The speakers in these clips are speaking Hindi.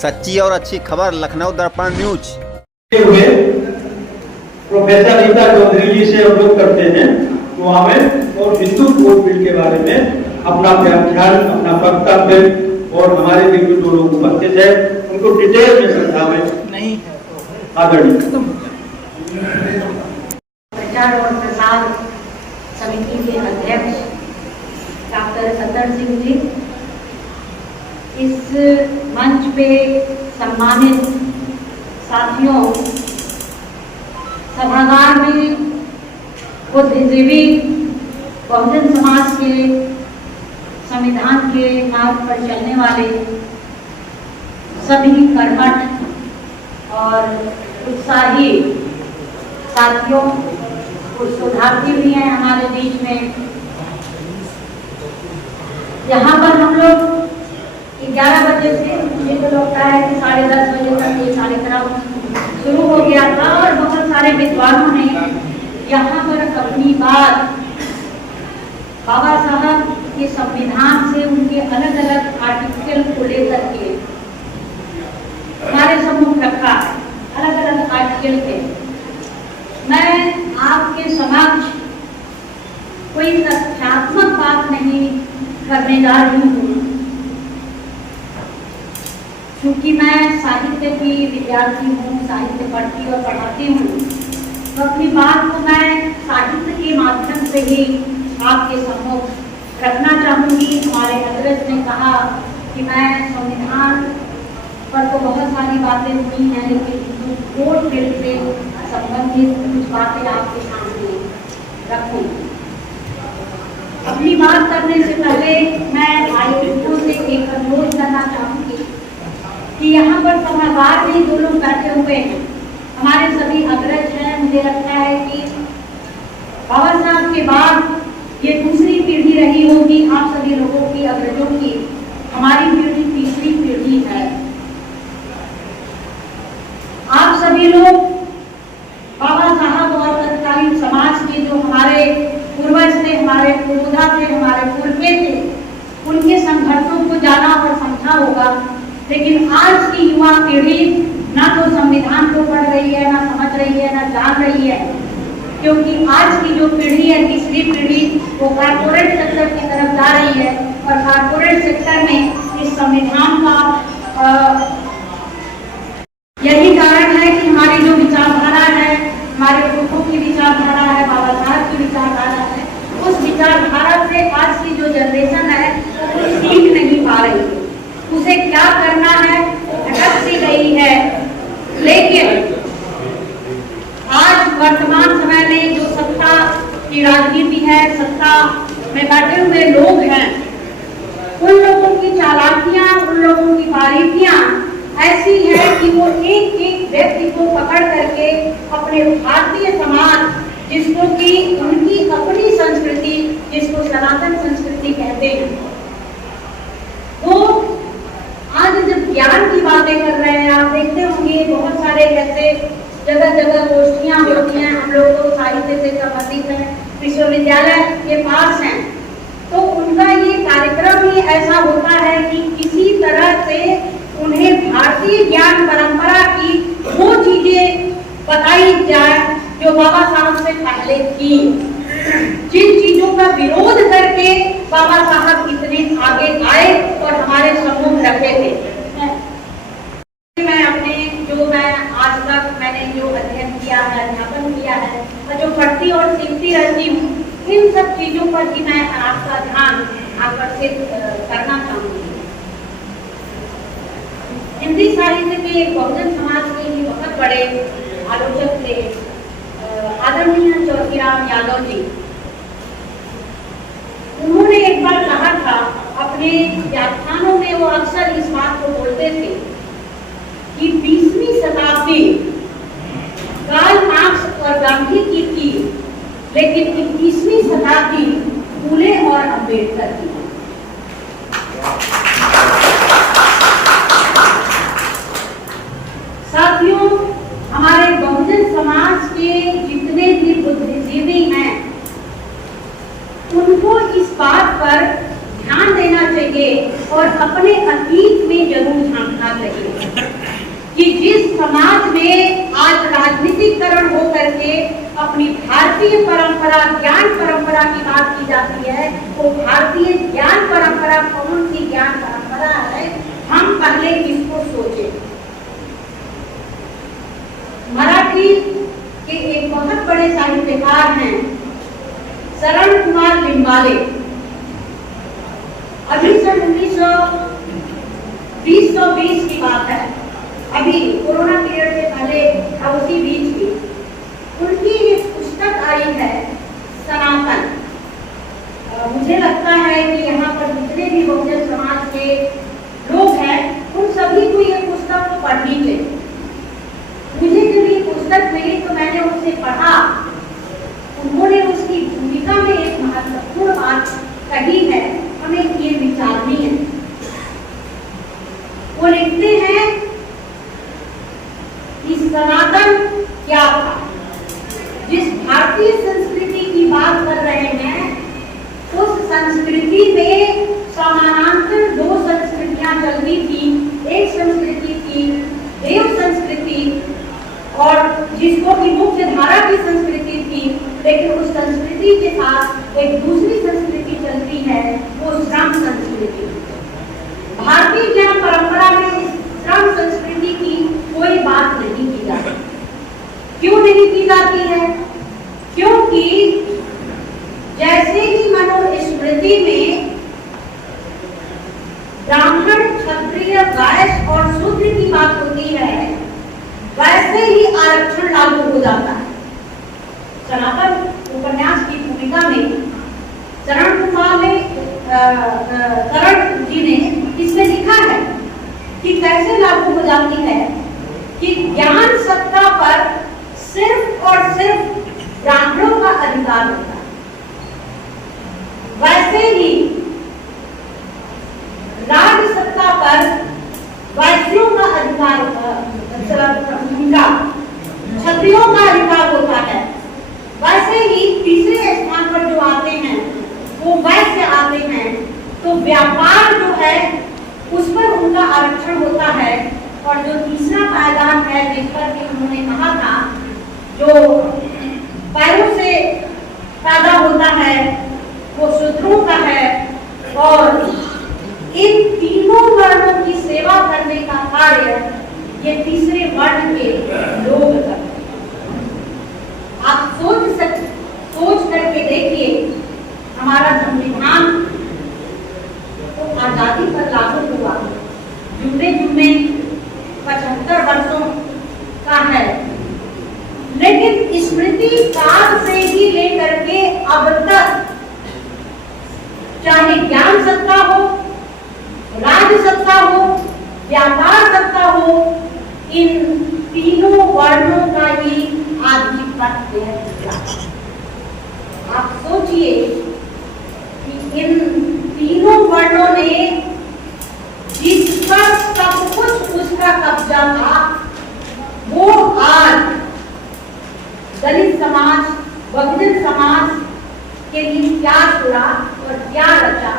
सच्ची और अच्छी खबर लखनऊ दर्पण न्यूज। हुए प्रोफेसर रीता चौधरी जी से अनुरोध करते हैं वो हमें और हिंदू कोड बिल के बारे में अपना व्याख्यान, अपना वक्तव्य और हमारे भी जो लोग उपस्थित है उनको डिटेल में समझावें। नहीं आदरणीय प्रचार और प्रसार समिति के अध्यक्ष डॉक्टर सत्तर सिंह जी, इस मंच पे सम्मानित साथियों, सभागार में बुद्धिजीवी बहुजन समाज के संविधान के मार्ग पर चलने वाले सभी कर्मठ और उत्साही साथियों, कुछ शोधार्थी भी हैं हमारे बीच में। यहाँ पर हम लोग 11 बजे से, मुझे तो लगता है कि 10:30 बजे तक ये कार्यक्रम शुरू हो गया था और बहुत सारे विद्वानों ने यहाँ पर अपनी बात बाबा साहब के संविधान से उनके अलग अलग आर्टिकल को लेकर के हमारे सम्मुख रखा, अलग अलग आर्टिकल थे। मैं आपके समक्ष कोई तथ्यात्मक बात नहीं करने जा रही हूँ, क्योंकि मैं साहित्य की विद्यार्थी हूँ, साहित्य पढ़ती और पढ़ाती हूँ, तो अपनी बात को मैं साहित्य के माध्यम से ही आपके सम्मुख रखना चाहूँगी। हमारे अग्रज ने कहा कि मैं संविधान पर तो बहुत सारी बातें हुई हैं, लेकिन कोड बिल से संबंधित कुछ बातें आपके सामने रखूँगी। अपनी बात करने से पहले मैं आयोजकों से एक अनुरोध करना चाहूँगी कि यहाँ पर सभागार में जो लोग बैठे हुए हैं, हमारे सभी अग्रज हैं। मुझे लगता है कि बाबा साहब के बाद ये दूसरी पीढ़ी रही होगी आप सभी लोगों की, अग्रजों की। हमारी पीढ़ी तीसरी पीढ़ी है। आप सभी लोग बाबा साहब और तत्कालीन समाज के जो हमारे पूर्वज थे, हमारे पूर्वजा थे, हमारे पूर्वे थे, उनके संघर्षों को जाना और समझा होगा। लेकिन आज की युवा पीढ़ी ना तो संविधान को पढ़ रही है, ना समझ रही है, ना जान रही है, क्योंकि आज की जो पीढ़ी है, तीसरी पीढ़ी, वो कारपोरेट सेक्टर की तरफ जा रही है और कारपोरेट सेक्टर में इस संविधान का यही कारण है कि हमारी जो विचारधारा है, हमारे पुरखों की विचारधारा है, बाबा साहब की विचारधारा है, उस विचारधारा से आज की जो जनरेशन है वो सीख नहीं पा रही है। उसे क्या करना है भटक सी गई है। लेकिन आज वर्तमान समय में जो सत्ता की राजनीति है, सत्ता में बैठे हुए लोग हैं, उन लोगों की चालाकियां, उन लोगों की बारीकियां ऐसी है कि वो एक एक व्यक्ति को पकड़ करके अपने भारतीय समाज, जिसको कि उनकी अपनी संस्कृति, जिसको सनातन संस्कृति कहते हैं, वो आज जब ज्ञान की बातें कर रहे हैं, आप देखते होंगे बहुत सारे ऐसे जगह जगह गोष्ठियां होती हैं, हम लोग तो साहित्य से संबंधित हैं, विश्वविद्यालय के पास हैं, तो उनका ये कार्यक्रम ही ऐसा होता है कि किसी तरह से उन्हें भारतीय ज्ञान परंपरा की वो चीजें बताई जाए जो बाबा साहब से पहले थी, जिन चीजों का विरोध करके बाबा साहब इतने आगे आए और हमारे सम्मुख रखे थे। मैं अपने मैं आज तक मैंने जो अध्ययन किया है, अध्यापन किया है और जो पढ़ती और सीखती रहती हूँ, इन सब चीजों पर भी मैं आपका ध्यान आकर्षित करना चाहूँगी। हिंदी साहित्य के बहुजन समाज के ही बहुत बड़े आलोचक थे आदरणीय चौधरीराम यादव जी। उन्होंने एक बार कहा था अपने व्याख्यानों में, वो अक्सर इस बात को बोलते थे कि 20वीं शताब्दी कार्ल मार्क्स और गांधी की थी, लेकिन 21वीं शताब्दी फूले और अम्बेडकर की। साथियों, हमारे बहुजन समाज के जितने भी बुद्धिजीवी हैं, उनको इस बात पर ध्यान देना चाहिए और अपने अतीत में जरूर झांकना चाहिए। करके अपनी भारतीय परंपरा, ज्ञान परंपरा की बात की जाती है, वो भारतीय ज्ञान परंपरा कौन सी ज्ञान परंपरा है, हम पहले इसको सोचें। मराठी के एक बहुत बड़े साहित्यकार हैं शरण कुमार लिंबाले। अभी सन 1920 की बात है, अभी कोरोना पीरियड से पहले उसी बीच की उनकी एक पुस्तक आई है सनातन। मुझे लगता है कि यहाँ पर जितने भी बहुजन समाज के लोग हैं उन सभी को ये पुस्तक को पढ़नी चाहिए। मुझे जब ये पुस्तक मिली तो मैंने उसे पढ़ा। उन्होंने उसकी भूमिका में एक महत्वपूर्ण बात कही है, हमें ये विचारनी है। वो लिखते हैं कि सनातन क्या था। जिस भारतीय संस्कृति की बात कर रहे हैं उस संस्कृति में समानांतर दो संस्कृतियां चलती थी। एक संस्कृति थी देव संस्कृति और जिसको की मुख्य धारा की संस्कृति थी, लेकिन उस संस्कृति के साथ एक दूसरी संस्कृति चलती है, वो श्रम संस्कृति। भारतीय ज्ञान परंपरा में इस श्रम संस्कृति की कोई बात नहीं की जाती। क्यों नहीं की जाती है? क्योंकि जैसे ही मनुस्मृति में ब्राह्मण, क्षत्रिय, वैश्य और शूद्र की बात होती है, वैसे ही आरक्षण लागू हो जाता है। सनातन उपन्यास की भूमिका में शरण जी ने इसमें लिखा है कि कैसे लागू हो जाती है कि ज्ञान सत्ता पर सिर्फ और सिर्फ ब्राह्मणों का अधिकार होता है। वैसे ही राज सत्ता पर वैश्यों का अधिकार क्षत्रियों का अधिकार होता है। वैसे ही तीसरे स्थान पर जो आते हैं वो वैश्य आते हैं, तो व्यापार जो है उस पर उनका आरक्षण होता है। और जो तीसरा पायदान है जिस पर कि उन्होंने कहा था, जो पैरों से पैदा होता है वो शूद्रों का है, और इन तीनों वर्णों की सेवा करने का कार्य ये तीसरे वर्ण के लोग करते हैं। आप सोच करके देखिए, हमारा संविधान तो आजादी पर लागू हुआ, जुम्मे 75 वर्षों का है, लेकिन स्मृति काल से ही लेकर के अब तक चाहे ज्ञान सत्ता हो, राज सत्ता हो, व्यापार सत्ता हो, इन तीनों वर्णों का ही आधिपत्य है। आप सोचिए कि इन तीनों वर्णों ने जिस पर सब कुछ उसका कब्जा था, वो आज दलित समाज, बहुजन समाज के लिए क्या छोड़ा और क्या रचा,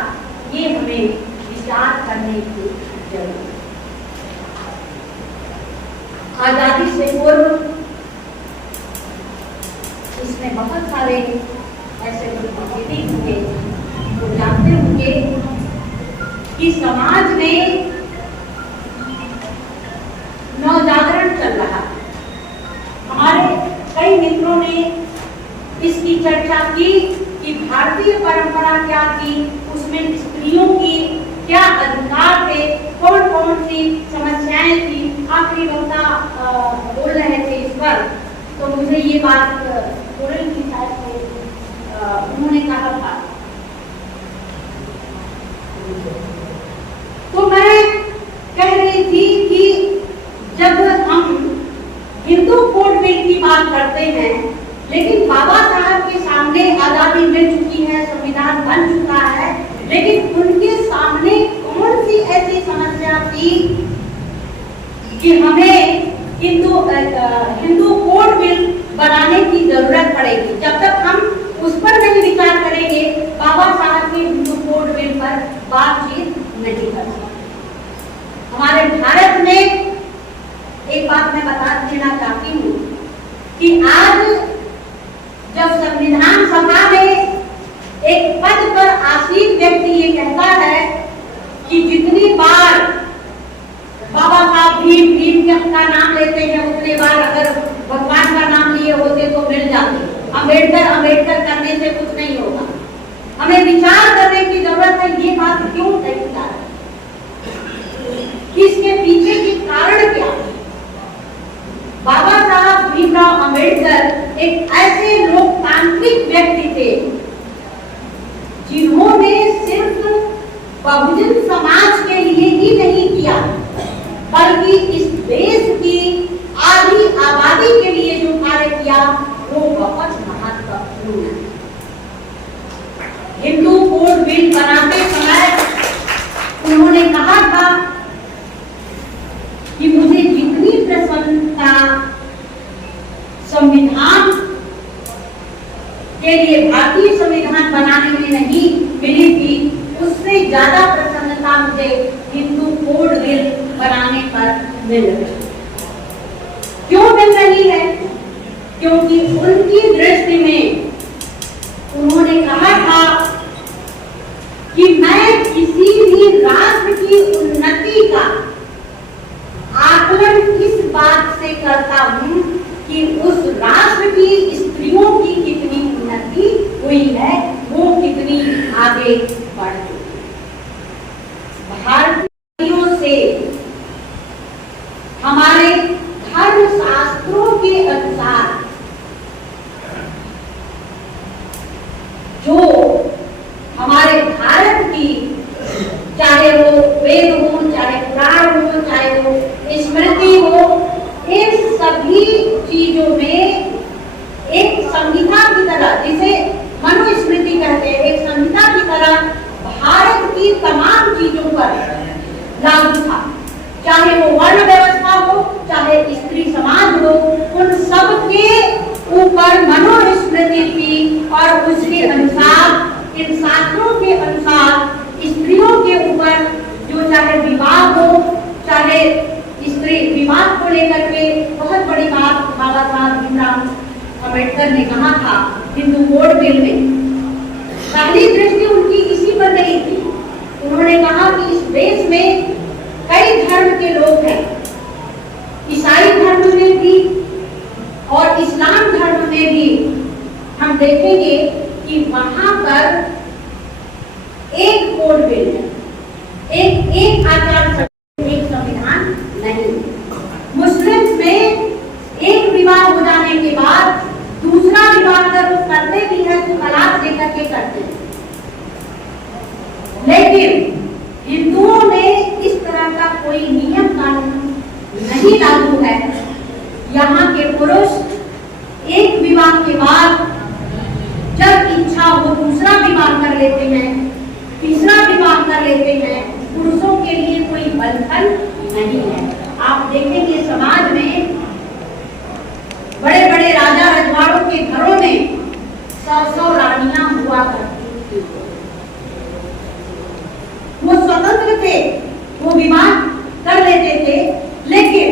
ये हमें विचार करने की जरूरत है। आजादी से पूर्व इसमें बहुत सारे ऐसे लोग भी होंगे जो जानते होंगे कि समाज में नवजागरण चल रहा है। हमारे कई मित्रों ने इसकी चर्चा की कि भारतीय परंपरा क्या थी, उसमें स्त्रियों की क्या अधिकार थे, कौन कौन सी समस्याएं थी। आखिरी वक्ता बोल रहे थे इस पर, तो मुझे ये बात थोड़ी की शायद उन्होंने कहा था, तो मैं कह रही थी कि जब हम हिंदू कोड बिल की बात करते हैं, लेकिन बाबा साहब के सामने आजादी मिल चुकी है, संविधान बन चुका है, लेकिन उनके सामने कौन सी ऐसी समस्या थी कि हमें हिंदू कोड बिल बनाने की जरूरत पड़ेगी। जब तक हम उस पर नहीं विचार करेंगे, बाबा साहब के हिंदू कोड बिल पर बातचीत नहीं कर सकते। हमारे भारत में एक बात मैं बता देना चाहती हूँ कि आज एक पद पर आसीन व्यक्ति ये कहता है कि जितनी बार बाबा साहब भीम का नाम लेते हैं उतने बार अगर भगवान का नाम लिए होते तो मिल जाते। अम्बेडकर करने से कुछ नहीं होगा। हमें विचार करने की जरूरत है ये बात क्यों कही जा रही है, इसके पीछे के कारण क्या है। बाबा साहब भीमराव अम्बेडकर एक ऐसे लोकतांत्रिक व्यक्ति थे जिन्होंने सिर्फ बहुजन समाज के लिए ही नहीं किया बल्कि इस देश की आधी आबादी के लिए जो कार्य किया वो बहुत महत्वपूर्ण है। हिंदू कोड बिल बनाते समय उन्होंने कहा था कि मुझे जितनी प्रसन्नता संविधान के लिए भारतीय संविधान बनाने में नहीं मिली थी उससे ज्यादा प्रसन्नता मुझे हिंदू कोड बिल बनाने पर मिल रही। क्यों मिल रही है? क्योंकि उनकी दृष्टि में उन्होंने कहा था कि मैं किसी भी राष्ट्र की उन्नति का आकलन इस बात से करता हूं कि उस राष्ट्र की स्त्रियों की कितनी उन्नति हुई है, वो कितनी आगे बढ़ गई। भारतीयों से हमारे धर्म शास्त्रों के अनुसार जो हमारे भारत की चाहे वो वेद हो, चाहे पुराण हो, चाहे वो स्मृति हो, इन सभी चीजों में एक संहिता की तरह, जिसे मनुस्मृति कहते हैं, एक संहिता की तरह भारत की तमाम चीजों पर लागू था। चाहे वो वर्ण व्यवस्था हो, चाहे स्त्री समाज हो, उन सब के ऊपर मनुस्मृति थी और उसके अनुसार, इन शास्त्रों के अनुसार स्त्रियों के ऊपर जो चाहे विवाह हो, चाहे स्त्री विवाह को लेकर के बहुत बड़ी बात बाबा साहब भीमराव अम्बेडकर ने कहा था हिंदू कोड बिल में। पहली दृष्टि उनकी इसी पर नहीं थी। उन्होंने कहा कि इस देश में कई धर्म के लोग हैं, ईसाई धर्म में भी और इस्लाम धर्म में भी हम देखेंगे कि वहां पर एक कोड बिल है, एक आचार संहिता, एक संविधान नहीं। मुस्लिम में एक विवाह हो जाने के बाद दूसरा विवाह अगर वो करते भी है तो तलाक देकर के करते हैं, लेकिन हिंदुओं में इस तरह का कोई नियम कानून नहीं लागू है। यहाँ के पुरुष एक विवाह के बाद जब इच्छा हो दूसरा विवाह कर लेते हैं, तीसरा विवाह कर लेते हैं। पुरुषों के लिए कोई बंधन नहीं है। आप देखेंगे समाज में बड़े बड़े राजा रजवाड़ों के घरों में 100 रानियां हुआ करती थी। वो स्वतंत्र थे, वो विवाह कर लेते थे, लेकिन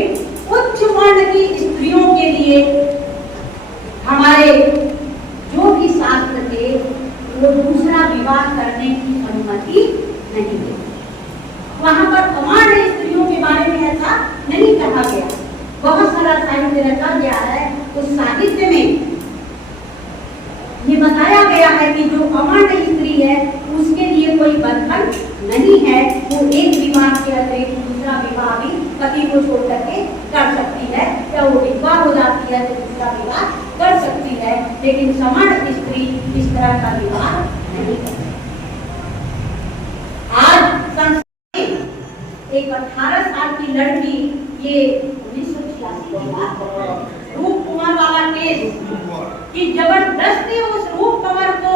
उच्च वर्ण की स्त्रियों के लिए हमारे जो भी शास्त्र थे वो दूसरा विवाह करने की अनुमति नहीं दी। वहां पर अमान्य स्त्रियों के बारे में ऐसा नहीं कहा गया। बहुत सारा साहित्य रचा गया है, उस साहित्य में ये बताया गया है कि जो अमान्य स्त्री है उसके लिए कोई बंधन नहीं है। वो एक विवाह के अतिरिक्त दूसरा विवाह भी पति को छोड़ करके कर सकती है, या वो विधवा हो जाती है तो दूसरा विवाह कर सकती है, लेकिन समान स्त्री इस तरह का विवाह नहीं कर सकती। आज एक 18 साल की लड़की, ये 1986 रूप कुमार वाला केस कि जबरदस्ती उस रूप कुमार को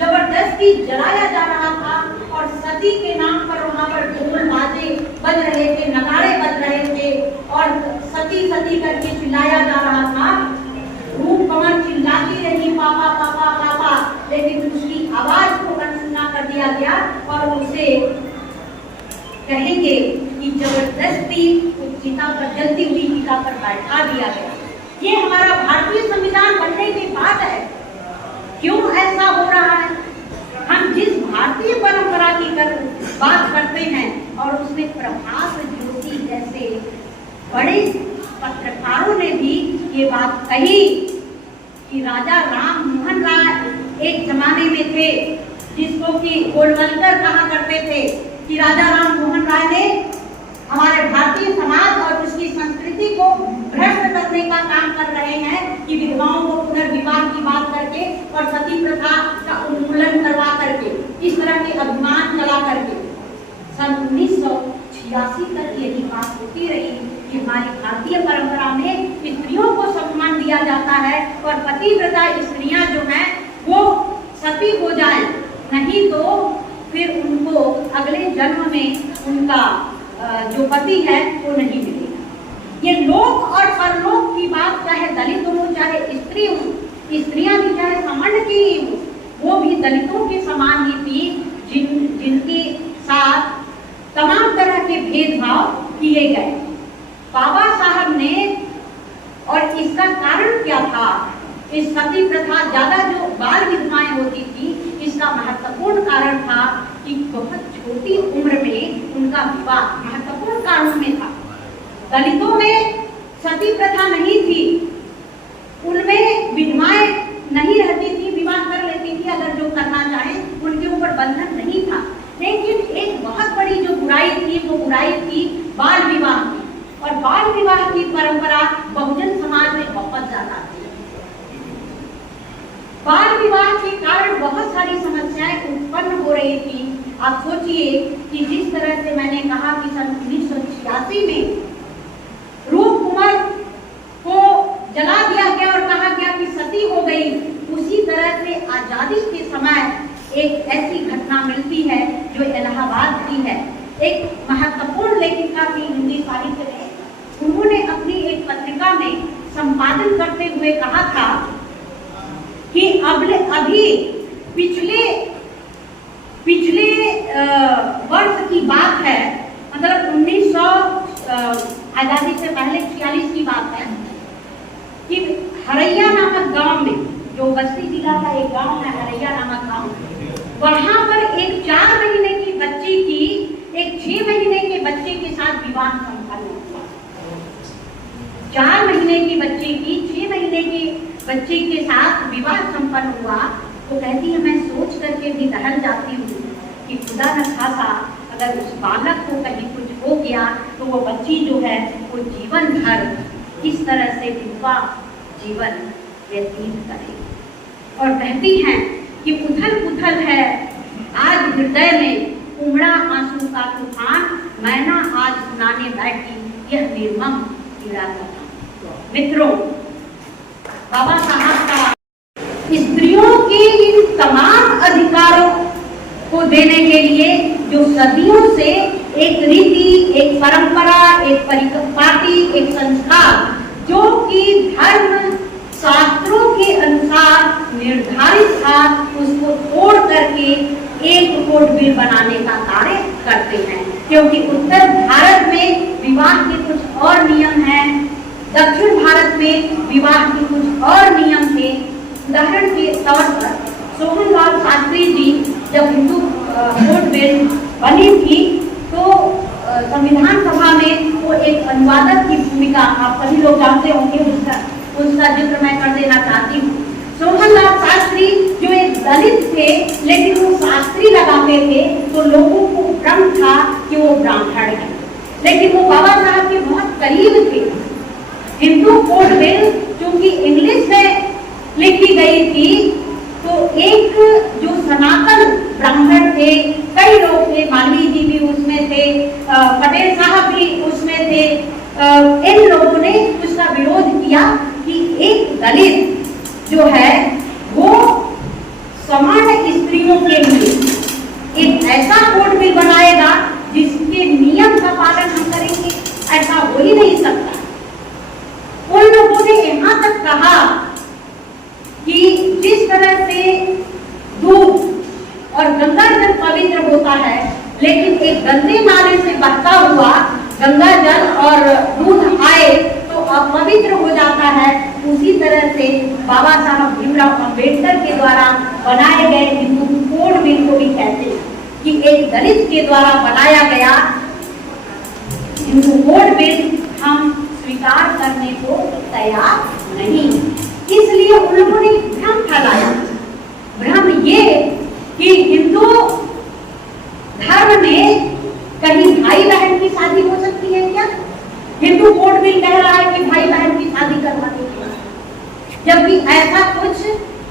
जबरदस्ती जलाया जा रहा था और सती के नाम पर वहां पर ढोल बाजे बज रहे थे, नगाड़े बज रहे थे और सती सती करके चिल्लाया जा रहा था। रूप कुमार चिल्लाती रही पापा पापा पापा, लेकिन उसकी आवाज को अनसुना कर दिया गया और उसे कहेंगे कि जबरदस्ती चिता पर, जलती हुई चिता पर बैठा दिया गया। ये हमारा भारतीय संविधान बनने की बात है। क्यों ऐसा हो रहा है? भारतीय परंपरा की बात करते हैं और उसमें प्रभात ज्योति जैसे बड़े पत्रकारों ने भी ये बात कही कि राजा राम मोहन राय एक जमाने में थे जिसको कि गोलवलकर कहा करते थे कि राजा राम मोहन राय ने हमारे भारतीय समाज और उसकी संस्कृति को भ्रष्ट करने का काम कर रहे हैं कि विधवाओं को पुनर्विवाह की बात करके और सती प्रथा का उन्मूलन करवा करके इस तरह के अभिमान चला करके सन 1986 तक यही बात होती रही कि हमारी भारतीय परंपरा में स्त्रियों को सम्मान दिया जाता है और पतिव्रता स्त्रियां जो हैं वो सती हो जाएं, नहीं तो फिर उनको अगले जन्म में उनका जो पति है वो नहीं मिलेगा। ये लोक और परलोक की बात चाहे दलित हो चाहे स्त्री हो, स्त्रियां भी चाहे समर्ण की ही हो, वो भी दलितों के समान ही थी जिनके साथ तमाम तरह के भेदभाव किए गए। बाबा साहब ने, और इसका कारण क्या था, इस सती प्रथा ज्यादा जो बाल विधवाएं होती थी, इसका महत्वपूर्ण कारण था कि बहुत छोटी उम्र में उनका विवाह महत्वपूर्ण कारणों में था। दलितों में सती प्रथा नहीं थी, उनमें विधवाएं नहीं रहती थी, विवाह कर लेती थी अगर जो करना चाहे, उनके ऊपर बंधन नहीं था। लेकिन एक बहुत बड़ी जो बुराई थी वो बुराई थी बाल विवाह की, और बाल विवाह की परंपरा बहुजन समाज में बहुत ज्यादा थी। बाल विवाह के कारण बहुत सारी समस्याएं उत्पन्न हो रही थी। आप सोचिए कि जिस तरह से मैंने कहा कि सन 1986 में रूप कुमार को जला दिया गया और कहा गया कि सती हो गई, उसी तरह से आजादी के समय एक ऐसी घटना मिलती है जो इलाहाबाद की है। एक महत्वपूर्ण लेखिका थी हिंदी साहित्य में, उन्होंने अपनी एक पत्रिका में संपादन करते हुए कहा था कि अभी पिछले वर्ष की बात है, मतलब 1900 आजादी से पहले 46 की बात है कि हरैया नामक गांव में, जो बस्ती जिला का एक गांव है हरैया नामक गांव, वहां पर एक 4 महीने की बच्ची की एक 6 महीने के बच्चे के साथ विवाह संपन्न हुआ। 4 महीने की बच्ची की 6 महीने के बच्चे के साथ विवाह संपन्न हुआ। तो कहती है मैं सोच करके भी दहल जाती हूँ कि खुदा न खासा अगर उस बालक को कहीं कुछ हो गया तो वो बच्ची जो है वो जीवन भर किस तरह से विधवा जीवन व्यतीत करे। और कहती हैं कि उथल पुथल है आज हृदय में उमड़ा आंसू का तूफान, मैं ना आज सुनाने बैठी यह निर्मम पीड़ा का। मित्रों, बाबा साहब का स्त्रियों के इन तमाम अधिकारों को देने के लिए जो सदियों से एक रीति, एक परंपरा, एक परिपाटी, एक संस्कार जो कि धर्म शास्त्रों के अनुसार निर्धारित था, उसको तोड़ करके एक कोड बिल बनाने का कार्य करते हैं। क्योंकि उत्तर भारत में विवाह के कुछ और नियम हैं, दक्षिण भारत में विवाह के कुछ और नियम थे। उदाहरण के तौर पर सोहनलाल शास्त्री जी जब हिंदू कोड बिल बनी थी तो संविधान सभा में वो एक अनुवादक की भूमिका, आप सभी लोग जानते होंगे, उसका जिक्र मैं कर देना चाहती हूँ। सोहनलाल शास्त्री जो एक दलित थे लेकिन वो शास्त्री लगाते थे तो लोगों को भ्रम था कि वो ब्राह्मण है, लेकिन वो बाबा साहब के बहुत करीब थे। हिंदू कोड बिल चूंकि इंग्लिश में लिखी गई थी तो एक जो सनातन ब्राह्मण थे, कई लोग थे, मालवीय जी भी उसमें थे, पटेल साहब भी उसमें थे, इन लोगों ने उसका विरोध किया कि एक दलित जो है वो समान स्त्रियों के लिए एक ऐसा कोड बिल बनाएगा जिसके नियम का पालन हम करेंगे, ऐसा हो ही नहीं सकता। उन लोगों ने यहाँ तक कहा कि जिस तरह से दूध और गंगा जल पवित्र होता है, लेकिन एक गंदे नाले से बहता हुआ गंगा जल और दूध आए तो अपवित्र हो जाता है, उसी तरह से बाबा साहब भीमराव अंबेडकर के द्वारा बनाए गए हिंदू कोड बिल को भी कहते हैं कि एक दलित के द्वारा बनाया गया हिंदू कोड बिल हम स्वीकार करने को तैयार नहीं। इसलिए उन्होंने भ्रम फैलाया। भ्रम ये कि हिंदू धर्म में कहीं भाई बहन की शादी हो सकती है क्या? हिंदू कोड बिल कह रहा है कि भाई बहन की शादी करवा दीजिए, जबकि ऐसा कुछ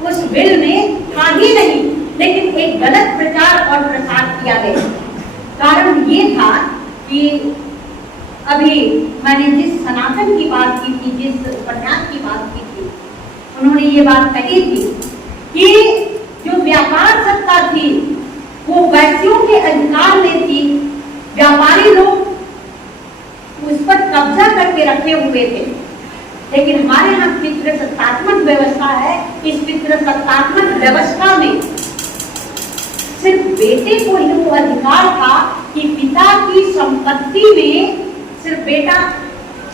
उस बिल में था ही नहीं। लेकिन एक गलत प्रचार और प्रसार किया गया। कारण ये था कि अभी मैंने जिस सनातन की बात की थी, जिस उपन्यास की बात की थी, उन्होंने ये बात कही थी कि जो व्यापार सत्ता थी वो वैश्यों के अधिकार में थी। व्यापारी लोग उस पर कब्जा करके रखे हुए थे। लेकिन हमारे यहाँ पितृसत्तात्मक व्यवस्था है। इस पितृसत्तात्मक व्यवस्था में सिर्फ बेटे को ही वो अधिकार था कि पिता की संपत्ति में सिर्फ बेटा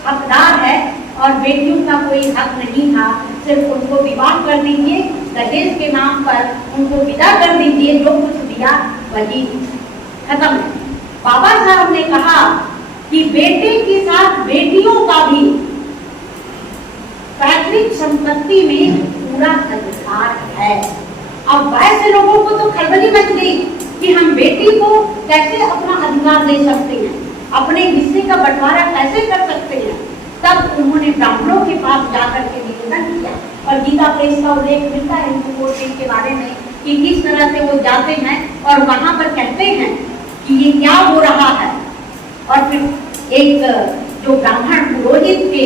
हकदार है और बेटियों का कोई हक नहीं था। सिर्फ उनको विवाह कर दीजिए, दहेज के नाम पर उनको विदा कर दीजिए, जो कुछ दिया वही खत्म है। बाबा साहब ने कहा कि बेटे के साथ बेटियों का भी पैतृक संपत्ति में पूरा अधिकार है। अब वैसे लोगों को तो खलबली मच गई कि हम बेटी को कैसे अपना अधिकार दे सकते हैं, अपने हिस्से का बंटवारा कैसे कर सकते हैं। तब उन्होंने ब्राह्मणों के पास जाकर के निवेदन किया और गीता प्रेस का उल्लेख मिलता है हिंदू कोड बिल के बारे में कि किस तरह से वो जाते हैं और वहां पर कहते हैं कि ये क्या हो रहा है। और फिर एक जो ब्राह्मण पुरोहित थे,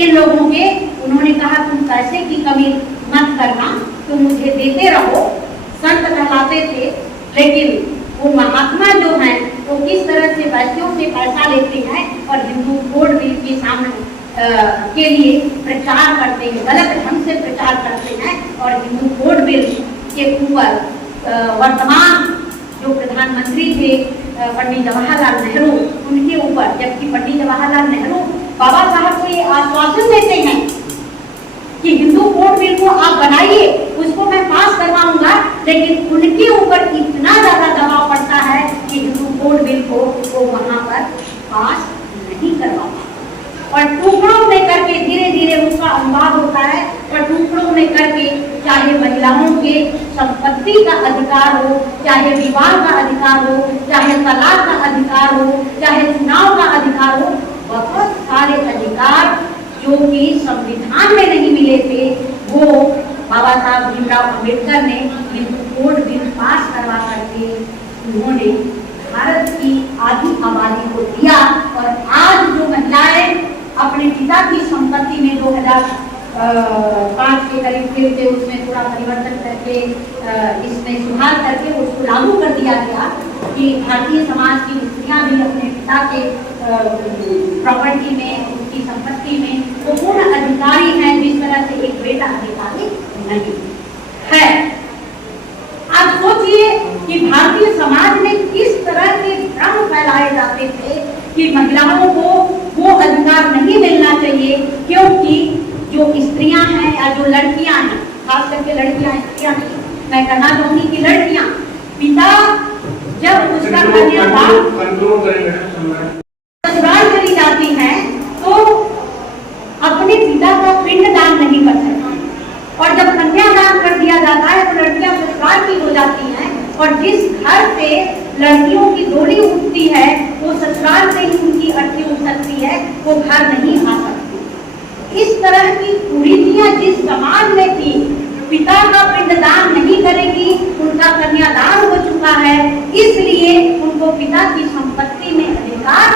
इन लोगों के, उन्होंने कहा तुम पैसे की कमी मत करना, तुम मुझे देते रहो। संत कहलाते थे, लेकिन वो महात्मा जो हैं वो किस तरह से वैश्यों से पैसा लेते हैं और हिंदू कोड बिल के सामने के लिए प्रचार करते हैं, गलत ढंग से प्रचार करते हैं। और हिंदू कोड बिल के ऊपर वर्तमान जो प्रधानमंत्री थे पंडित जवाहरलाल नेहरू, उनके ऊपर, जबकि पंडित जवाहरलाल नेहरू बाबा साहब को ये आश्वासन देते हैं कि हिंदू कोड बिल को आप बनाइए, उसको मैं पास करवाऊंगा, लेकिन उनके ऊपर इतना ज्यादा दबाव पड़ता है कि हिंदू कोड बिल को वो वहां पर पास नहीं करवाता। और टुकड़ों में करके धीरे धीरे उसका अनुवाद होता है और टुकड़ों में करके, चाहे महिलाओं के संपत्ति का अधिकार हो, चाहे विवाह का अधिकार हो, चाहे तलाक का अधिकार हो, चाहे चुनाव का अधिकार हो, बहुत सारे अधिकार जो कि संविधान में नहीं मिले थे, वो बाबा साहब भीमराव अंबेडकर ने हिंदू कोड बिल पास करवा करके उन्होंने भारत की आधी आबादी को दिया। और आज जो महिलाएं अपने पिता की संपत्ति में 2005 के करीब थे, उसमें थोड़ा परिवर्तन करके इसमें सुधार करके उसको लागू कर दिया गया कि भारतीय समाज की स्त्रियां भी अपने पिता के प्रॉपर्टी में, उसकी संपत्ति में वो पूर्ण अधिकारी हैं, जिस तरह से एक बेटा अधिकारी नहीं है। आप सोचिए कि भारतीय समाज में किस तरह के भ्रम फैलाए जाते थे कि महिलाओं को वो अधिकार नहीं मिलना चाहिए, क्योंकि जो स्त्रियां हैं या जो लड़कियां हैं, खास करके लड़कियां, स्त्रियां नहीं, मैं कहना चाहूंगी कि लड़कियां, पिता जब उसका कन्यादान ससुराल चली जाती हैं तो अपने पिता का पिंड दान नहीं कर सकती, और जब कन्यादान कर दिया जाता है तो लड़कियां ससुराल की हो जाती हैं। और जिस घर से लड़कियों की डोली उठती है वो ससुराल से ही उनकी अर्थी उठ सकती है, वो घर नहीं आ सकती। इस तरह की कुरीतियां जिस समाज में थी, पिता का पिंडदान नहीं करेगी, उनका कन्यादान हो चुका है, इसलिए उनको पिता की संपत्ति में अधिकार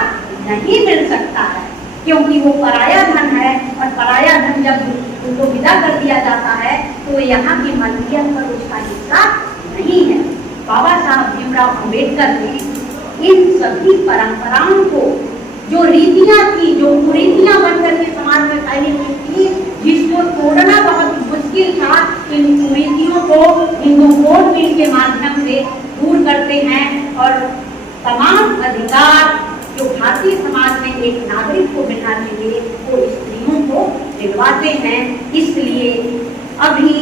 नहीं मिल सकता है, क्योंकि वो पराया धन है। और पराया धन जब उनको विदा कर दिया जाता है तो यहाँ की मलकियत पर उसका हिस्सा नहीं है। बाबा साहब भीमराव अंबेडकर ने इन सभी परंपराओं को, जो रीतियां थी, जो कुरीतियां बनकर के समाज में फैली हुई थी, जिसको तोड़ना बहुत मुश्किल था, इन कुरीतियों को हिंदू कोड बिल के माध्यम से दूर करते हैं और तमाम अधिकार जो भारतीय समाज में एक नागरिक को मिलना चाहिए वो स्त्रियों को दिलवाते हैं। इसलिए अभी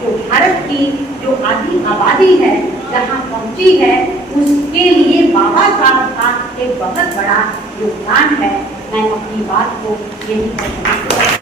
जो भारत की जो आधी आबादी है जहाँ पहुँची है, उसके लिए बाबा साहब का एक बहुत बड़ा योगदान है। मैं अपनी बात को यही कहना